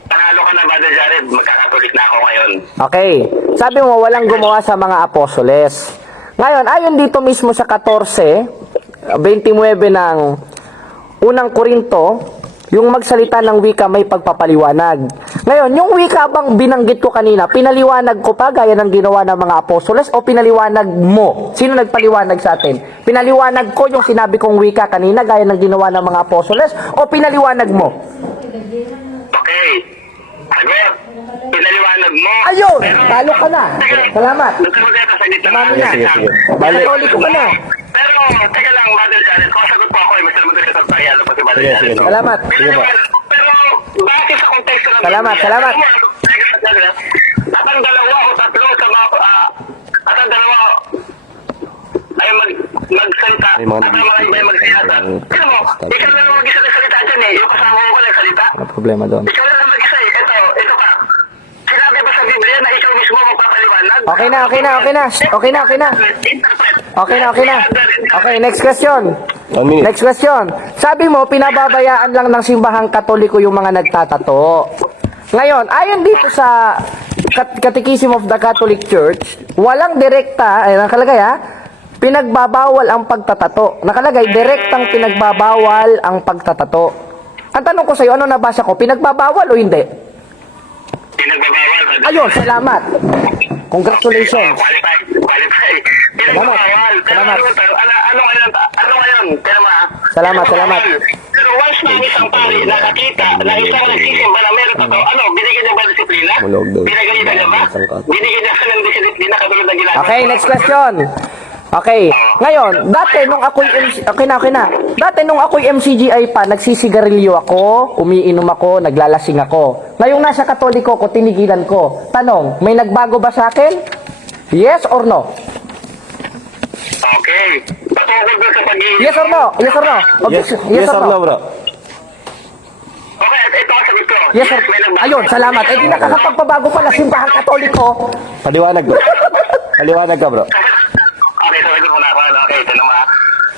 panalo ka na, Brother Jared. Magkakatolik na ako ngayon. Okay. Sabi mo, walang gumawa sa mga apostoles. Ngayon, ayon dito mismo sa 14, 29 ng unang Korinto, yung magsalita ng wika may pagpapaliwanag. Ngayon, yung wika bang binanggit ko kanina, pinaliwanag ko pa gaya ng ginawa ng mga apostoles o pinaliwanag mo? Sino nagpaliwanag sa atin? Pinaliwanag ko yung sinabi kong wika kanina gaya ng ginawa ng mga apostoles o pinaliwanag mo? Okay. Sagot. Pinaliwanag mo. Ayun! Talo ka na. Salamat. Nagkaroon ka sa gitna. Mami na. Sige. Katoliko ka na. Pero, teka lang, Brother Jared. Kung sagot po ako, Mr. Moderator, pakiyalo po si Brother Sige, Jared. sige. Salamat. Sige po. Pero, bakit sa konteksto ng Salamat. At ang dalawa o tatlo sa mga, at ang dalawa ay magsalita, May mga at ang mga iba ay magsiyasat. Pero mo, ikaw na lang mag-isa ng salita dyan eh. Yung kasama ko lang salita. Ano problema doon? Ikaw na lang mag-isa eh. Ito ka. Sinabi ba sa Biblia na ikaw mismo magpapaliwanag? Okay na. Okay, next question. 1 minute. Next question. Sabi mo, pinababayaan lang ng simbahang katoliko yung mga nagtatato. Ngayon, ayon dito sa Catechism of the Catholic Church, walang direkta, ay nakalagay pinagbabawal ang pagtatato. Nakalagay, direktang pinagbabawal ang pagtatato. Ang tanong ko sa iyo, ano nabasa ko? Pinagbabawal o hindi? Pinagbabawal. Ayun, salamat. Congratulations. Qualify. Pinagbabawal. Salamat. Ano ngayon? Pero Salamat. Pero once na isang pari nakakita na isang nagsisimba na meron pa to, binigyan niya ba ng disiplina? Mulog daw. Binigyan niya ba? Binigyan niya ng disiplina katulad ng ginagawa. Okay, next question. Okay. Ngayon, dati nung ako'y Dati nung ako'y MCGI pa, nagsisigarilyo ako, umiinom ako, naglalasing ako. Ngayong nasa Katoliko ko, tinigilan ko. Tanong, may nagbago ba sa akin? Yes or no? Okay. Patungkol doon sa pag-iisip. Yes or no? Yes or no, bro? Okay, ito ang sagot ko. Yes or may nagbago. Ayun, salamat. Eh di nakakapagpabago pala simbahang Katoliko. Paliwanag, bro. Paliwanag ka, bro. Okay, so sagot mo na ako. Okay, tanong ha.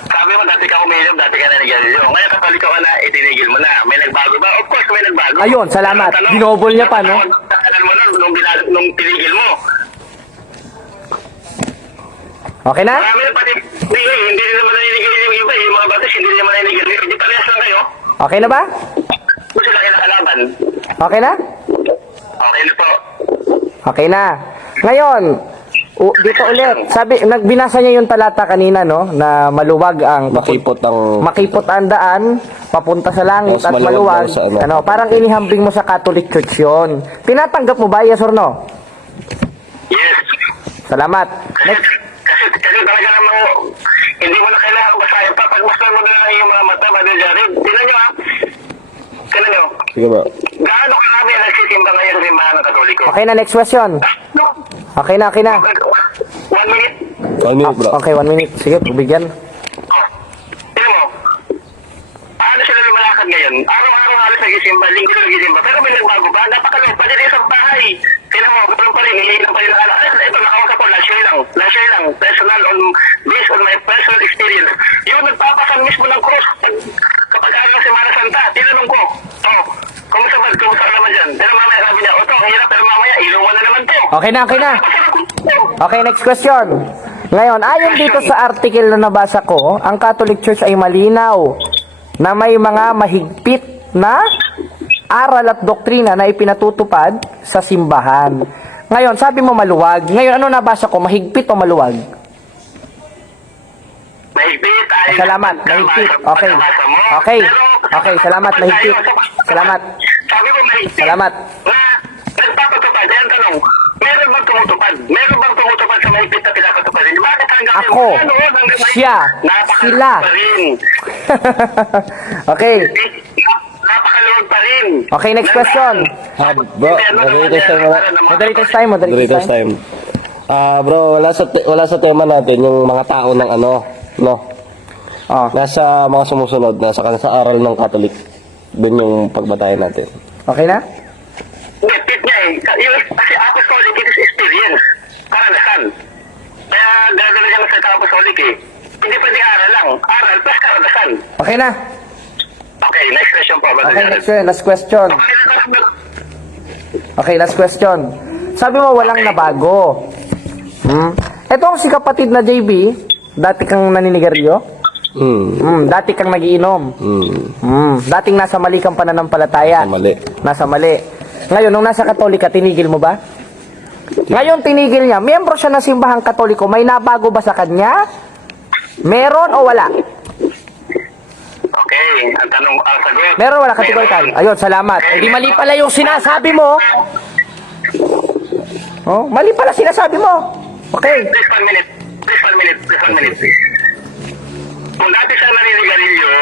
Sabi mo, dati ka umiinom, dati ka nanigalyo. Ngayon kapalik ka na, itinigil mo na. May nagbago ba? Of course, may nagbago. Ayun, salamat. Tanong, Ginobol niya pa, no? Tatagal mo nun, nung tinigil mo. Okay na? Marami na pati, hindi naman naninigil yung iba. Yung mga batas, hindi naman naninigil. Hindi parehas lang kayo. Okay na ba? Kung sila kinakalaban. Okay na? Okay na po. Okay na. Ngayon, dito ulit. Sabi, nagbinasa niya yung talata kanina, no? Na maluwag ang makipot ang daan, papunta sa langit Mas at maluwag maluwag. daw sa ano. Ano, parang inihambing mo sa Catholic Church yun. Tinatanggap mo ba, yes or no? Yes. Salamat. Next. Kasi talaga namang hindi mo na kailangan basahin pa. Pagmasdan mo na lang yung mga mata, Brother Jared. Tingnan nyo ha. Tingnan nyo. Sige bro. Gaano karami ang nagsisimba ngayon sa simbahan ng Katoliko? Okay na, next question. Okay na, okay na. 1 minute. 1 minute bro. Okay, 1 minute. Sige, pagbigyan. Oh. Tingnan mo. Paano sila lumalakad ngayon? Araw-araw halos nagsisimba, linggo nagsisimba. Pero may nagbago ba? Napakalit. Pwede din sa bahay. Tingnan mo, ganoon pa rin. Hililang pa rin ang anak. Ito, nakawag ko. Last year lang. Personal based on my personal experience. Yung nagpapasan mismo ng cross. Kapag ano si Mara Santa, tinanong ko. Oh, kumusta naman dyan? Pero mamaya sabi niya, ito, ang hirap. Pero mamaya, ilungan na naman to. Okay na, okay na. Okay, next question. Ngayon, ayon dito sa article na nabasa ko, ang Catholic Church ay malinaw na may mga mahigpit na aral at doktrina na ipinatutupad sa simbahan. Ngayon, sabi mo maluwag. Ngayon, ano nabasa ko? Mahigpit o maluwag? Mahigpit. Ay, Salamat, mahigpit. Okay. Okay. Okay, salamat, mahigpit. Salamat. Sabi mo mahigpit. Salamat. Na nagpapatupad. Yan tanong. Meron bang tumutupad? Meron bang tumutupad sa mahigpit na pinapatupad? Bakit hanggang Ako, siya, sila. Pa rin. Okay. Napakaluwag pa rin. Okay, next question. Bro, moderators time wala. Moderators time, Moderators time. Bro, wala sa tema natin yung mga tao ng ano, no? Oh. Nasa mga sumusunod, nasa aral ng Catholic. Doon yung pagbatayan natin. Okay na? Mahigpit niya eh. Kasi apostolic it is experience. Karanasan. Kaya gagawin niya sa apostolic eh. Hindi pwede aral lang. Aral plus karanasan. Okay na? Okay, next question po. Okay, last question. Okay, last question. Sabi mo walang nabago. Ito ang si kapatid na JB, dati kang naninigarilyo? Dati kang nagiinom? Dating nasa mali kang pananampalataya? Mali. Nasa mali. Ngayon, nung nasa Katolika, tinigil mo ba? Ngayon, tinigil niya. Miyembro siya ng simbahang Katoliko. May nabago ba sa kanya? Meron o wala? Okay, ang tanong, ang sagot. Meron wala kategorikal. Ayun, salamat. Eh, di mali pala yung sinasabi mo. Oh, mali pala sinasabi mo. Okay. Please 1 minute. Please 1 minute. Please 1 minute. Kung dati siya naninigarilyo,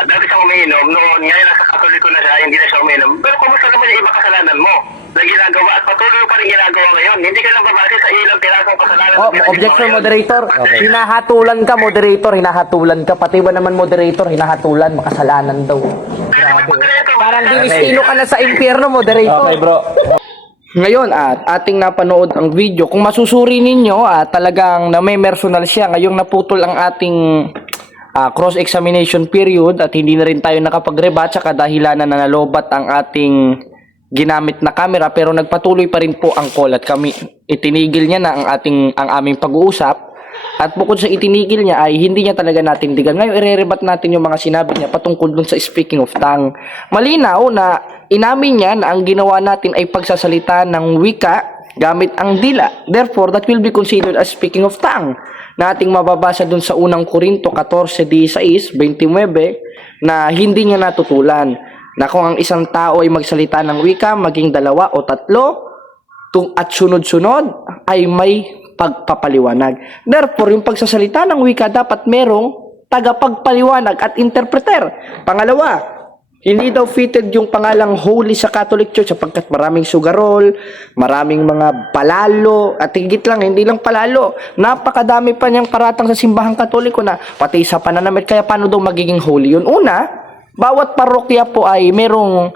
at dati siya umiinom, noon, ngayon nasa Katoliko na siya, hindi na siya umiinom. Pero kumusta naman yung iba kasalanan mo na ginagawa at patuloy pa rin ginagawa ngayon? Hindi ka lang babase sa ilang pirasong kasalanan. Oh, objection, moderator. Hinahatulan ka, moderator. Hinahatulan ka. Pati ba naman, moderator, hinahatulan. Makasalanan daw. Grabe. Parang dinistino ka na sa impyerno, moderator. Okay bro. Ngayon at ating napanood ang video, kung masusuri ninyo talagang na may personal siya, ngayong naputol ang ating cross-examination period at hindi na rin tayo nakapag-rebut sa kadahilanan na nalobat ang ating ginamit na camera, pero nagpatuloy pa rin po ang call at kami itinigil niya na ang aming pag-uusap. At bukod sa itinigil niya ay hindi niya talaga natindigan. Ngayon ire-rebut natin yung mga sinabi niya patungkol dun sa speaking of tongue. Malinaw na inamin niya na ang ginawa natin ay pagsasalita ng wika gamit ang dila. Therefore, that will be considered as speaking of tongue. Na ating mababasa dun sa unang Korinto 14:16, 29 na hindi niya natutulan. Na kung ang isang tao ay magsalita ng wika, maging 2 o 3, at sunod-sunod ay may pagpapaliwanag. Therefore, yung pagsasalita ng wika dapat merong tagapagpaliwanag at interpreter. Pangalawa, hindi daw fitted yung pangalang holy sa Catholic Church sapagkat maraming sugarol, maraming mga palalo, at higit lang, hindi lang palalo. Napakadami pa niyang paratang sa simbahang Katoliko na pati sa pananamit. Kaya paano daw magiging holy yun? Una, bawat parokya po ay merong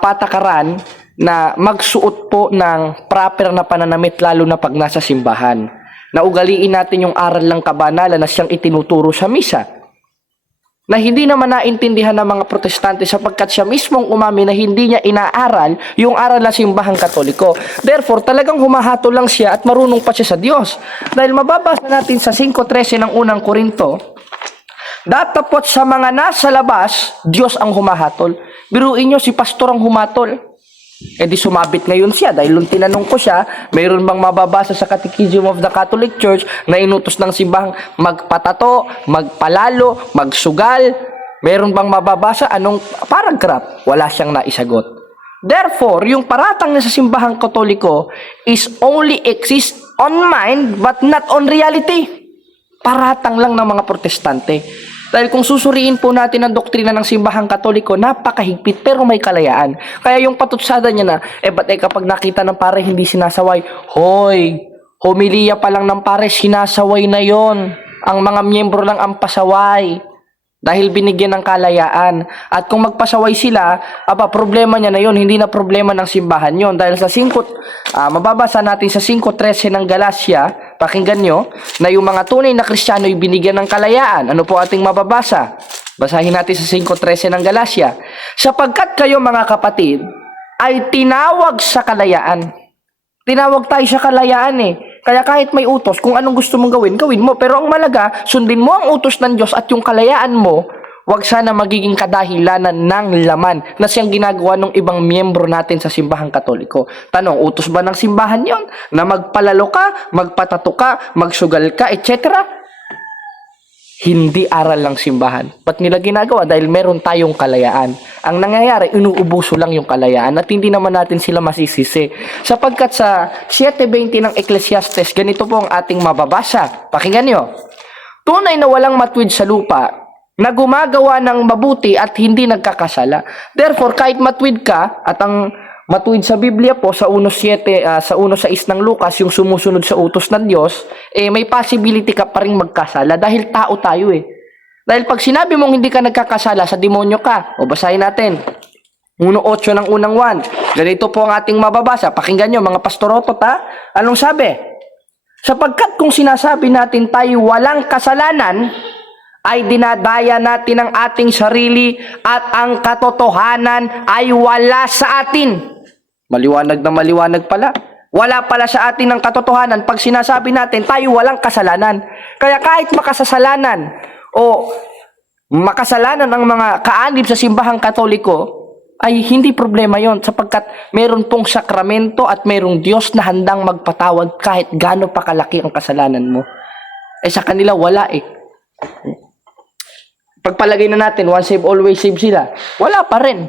patakaran na magsuot po ng proper na pananamit lalo na pag nasa simbahan. Na ugaliin natin yung aral ng kabanalan na siyang itinuturo sa misa. Na hindi naman naintindihan ng mga protestante sapagkat siya mismong umami na hindi niya inaaral yung aral ng simbahang Katoliko. Therefore, talagang humahato lang siya at marunong pa siya sa Diyos. Dahil mababasa natin sa 5:13 ng unang Korinto, datapot sa mga nasa labas, Diyos ang humahatol. Biruin nyo, si pastor ang humatol. Eh di sumabit ngayon siya dahil nung tinanong ko siya, mayroon bang mababasa sa Catechism of the Catholic Church na inutos ng simbahang magpatato, magpalalo, magsugal? Mayroon bang mababasa? Anong paragraph? Wala siyang naisagot. Therefore, yung paratang na sa simbahang Katoliko is only exist on mind but not on reality. Paratang lang ng mga protestante. Dahil kung susuriin po natin ang doktrina ng simbahang Katoliko, napakahigpit pero may kalayaan. Kaya yung patutsada niya na, ba't kapag nakita ng pare hindi sinasaway, hoy, homilya pa lang ng pare, sinasaway na yon. Ang mga miyembro lang ang pasaway. Dahil binigyan ng kalayaan. At kung magpasaway sila, problema niya na yon, hindi na problema ng simbahan yon. Dahil sa mababasa natin sa 5:13 ng Galacia, pakinggan nyo, na yung mga tunay na Kristiyano ay binigyan ng kalayaan. Ano po ating mababasa? Basahin natin sa 5:13 ng Galacia. Sapagkat kayo mga kapatid, ay tinawag sa kalayaan. Tinawag tayo sa kalayaan Kaya kahit may utos, kung anong gusto mong gawin, gawin mo. Pero ang malaga, sundin mo ang utos ng Diyos at yung kalayaan mo, wag sana magiging kadahilanan ng laman na siyang ginagawa ng ibang miyembro natin sa simbahang Katoliko. Tanong, utos ba ng simbahan yon na magpalalo ka, magpatato ka, magsugal ka, etc.? Hindi aral ng simbahan. Ba't nila ginagawa? Dahil meron tayong kalayaan. Ang nangyayari, inuubuso lang yung kalayaan at hindi naman natin sila masisisi. Sapagkat sa 7:20 ng Ecclesiastes, ganito po ang ating mababasa. Pakinggan nyo. Tunay na walang matwid sa lupa na gumagawa ng mabuti at hindi nagkakasala. Therefore, kahit matwid ka, at ang matwid sa Biblia po sa 1:6 ng Lucas, yung sumusunod sa utos ng Diyos, may possibility ka pa rin magkasala dahil tao tayo Dahil pag sinabi mong hindi ka nagkakasala, sa demonyo ka. O basahin natin. 1:8 ng unang 1. Ganito po ang ating mababasa. Pakinggan nyo mga pastorotot Anong sabi? Sapagkat kung sinasabi natin tayo walang kasalanan, ay dinadaya natin ang ating sarili at ang katotohanan ay wala sa atin. Maliwanag na maliwanag pala. Wala pala sa atin ang katotohanan pag sinasabi natin tayo walang kasalanan. Kaya kahit makasalanan o makasalanan ang mga kaanib sa simbahang Katoliko, ay hindi problema yon sapagkat meron pong sakramento at merong Diyos na handang magpatawad kahit gaano pa kalaki ang kasalanan mo. Sa kanila wala Pagpalagay na natin, once save, always save sila. Wala pa rin.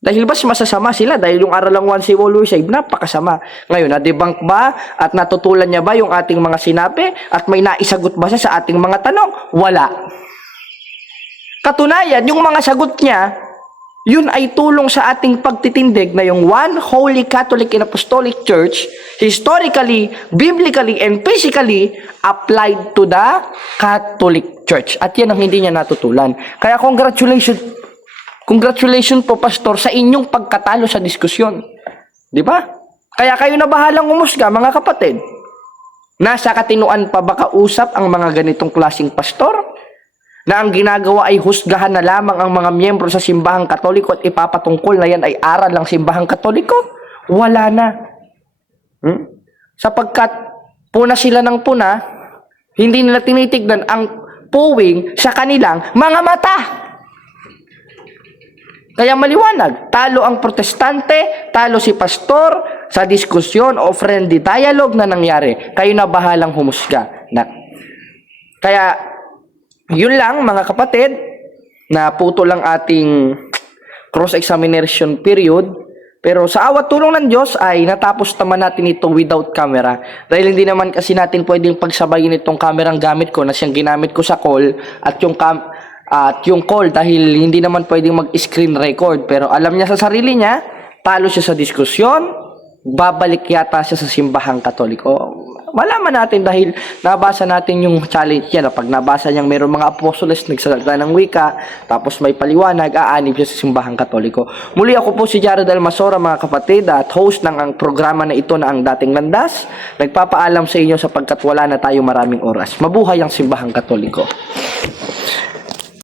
Dahil mas masasama sila dahil yung aral lang once save, always save, napakasama. Ngayon, na-debunk ba at natutulan niya ba yung ating mga sinabi at may naisagot ba siya sa ating mga tanong? Wala. Katunayan, yung mga sagot niya, yun ay tulong sa ating pagtitindig na yung One Holy Catholic and Apostolic Church, historically, biblically, and physically applied to the Catholic Church. At yan ang hindi niya natutulan. Kaya congratulations po, Pastor, sa inyong pagkatalo sa diskusyon. Di ba? Kaya kayo na bahalang umusga, mga kapatid. Nasa katinuan pa ba kausap ang mga ganitong klaseng pastor? Na ang ginagawa ay husgahan na lamang ang mga miyembro sa simbahang Katoliko at ipapatungkol na yan ay aral ng simbahang Katoliko? Wala na. Sapagkat puna sila ng puna, hindi nila tinitignan ang puwing sa kanilang mga mata. Kaya maliwanag, talo ang protestante, talo si pastor sa diskusyon o friendly dialogue na nangyari. Kayo na bahalang humusga. Kaya yun lang mga kapatid, na puto lang ating cross-examination period. Pero sa awat tulong ng Diyos ay natapos naman natin ito without camera. Dahil hindi naman kasi natin pwedeng pagsabayin itong kamerang gamit ko na siyang ginamit ko sa call at yung call dahil hindi naman pwedeng mag-screen record. Pero alam niya sa sarili niya, talo siya sa diskusyon, babalik yata siya sa simbahang Katoliko. Malaman natin dahil nabasa natin yung challenge niya na pag nabasa niyang mayroong mga apostoles nagsalita ng wika, tapos may paliwanag, aanib siya sa simbahang Katoliko. Muli ako po si Jared Almasora mga kapatid at host ng ang programa na ito na ang Dating Landas. Nagpapaalam sa inyo sapagkat wala na tayo maraming oras. Mabuhay ang simbahang Katoliko.